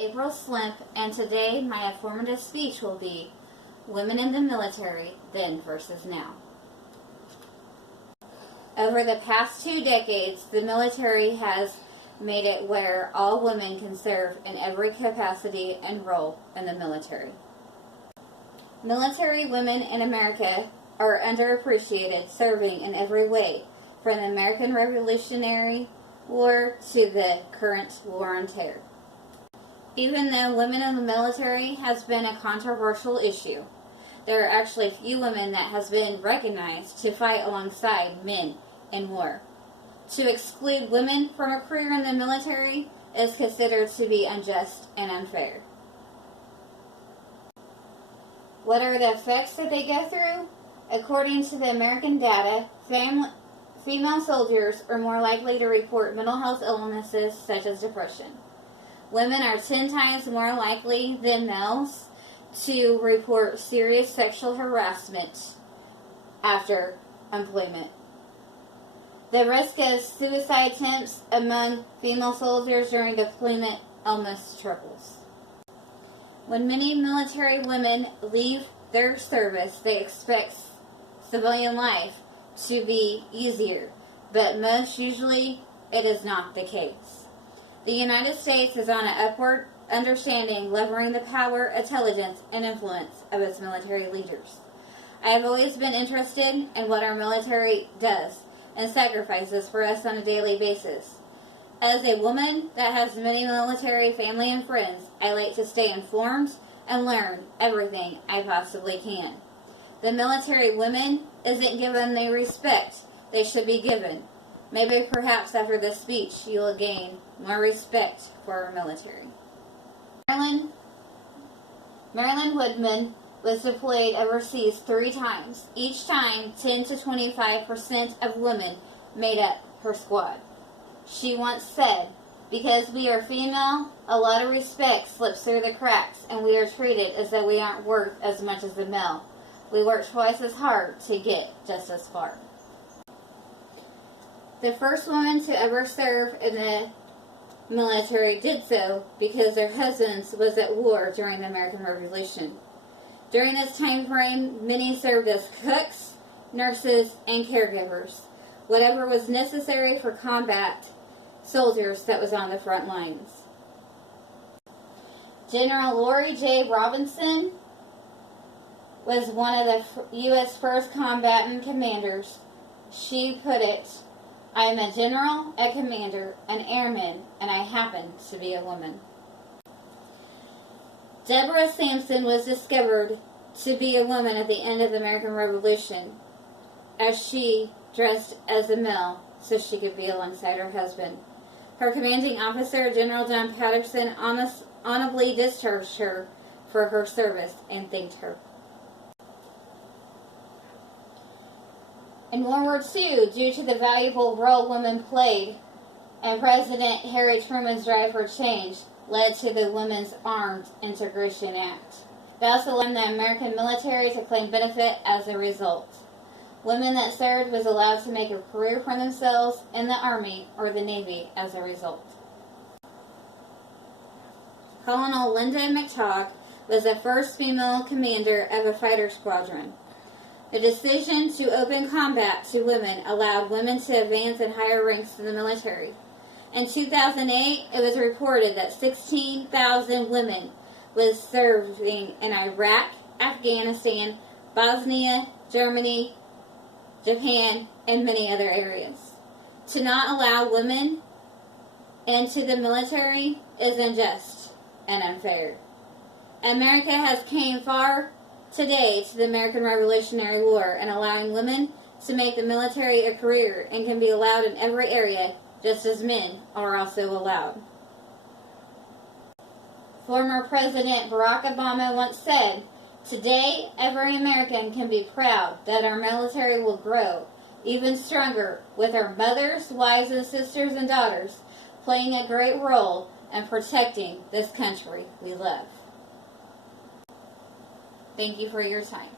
April Slimp, and today my informative speech will be Women in the Military, Then versus Now. Over the past 2 decades, the military has made it where all women can serve in every capacity and role in the military. Military women in America are underappreciated, serving in every way, from the American Revolutionary War to the current War on Terror. Even though women in the military has been a controversial issue, there are actually few women that has been recognized to fight alongside men in war. To exclude women from a career in the military is considered to be unjust and unfair. What are the effects that they go through? According to the American data, female soldiers are more likely to report mental health illnesses such as depression. Women are 10 times more likely than males to report serious sexual harassment after employment. The risk of suicide attempts among female soldiers during deployment almost triples. When many military women leave their service, they expect civilian life to be easier, but most usually it is not the case. The United States is on an upward understanding, leveraging the power, intelligence, and influence of its military leaders. I have always been interested in what our military does and sacrifices for us on a daily basis. As a woman that has many military family and friends, I like to stay informed and learn everything I possibly can. The military women isn't given the respect they should be given. Maybe perhaps after this speech you will gain more respect for our military. Marilyn Woodman was deployed overseas 3 times. Each time, 10 to 25% of women made up her squad. She once said, "Because we are female, a lot of respect slips through the cracks, and we are treated as though we aren't worth as much as the male. We work twice as hard to get just as far." The first woman to ever serve in the military did so because their husbands was at war during the American Revolution. During this time frame, many served as cooks, nurses, and caregivers, whatever was necessary for combat soldiers that was on the front lines. General Lori J. Robinson was one of the U.S. first combatant commanders. She put it, "I am a general, a commander, an airman, and I happen to be a woman." Deborah Sampson was discovered to be a woman at the end of the American Revolution, as she dressed as a male so she could be alongside her husband. Her commanding officer, General John Patterson, honorably discharged her for her service and thanked her. In World War II, due to the valuable role women played, and President Harry Truman's drive for change led to the Women's Armed Integration Act. They also allowed the American military to claim benefit as a result. Women that served was allowed to make a career for themselves in the Army or the Navy as a result. Colonel Linda McTogg was the first female commander of a fighter squadron. The decision to open combat to women allowed women to advance in higher ranks in the military. In 2008, it was reported that 16,000 women was serving in Iraq, Afghanistan, Bosnia, Germany, Japan, and many other areas. To not allow women into the military is unjust and unfair. America has came far today to the American Revolutionary War and allowing women to make the military a career and can be allowed in every area just as men are also allowed. Former President Barack Obama once said, "Today, every American can be proud that our military will grow even stronger with our mothers, wives, and sisters and daughters playing a great role in protecting this country we love." Thank you for your time.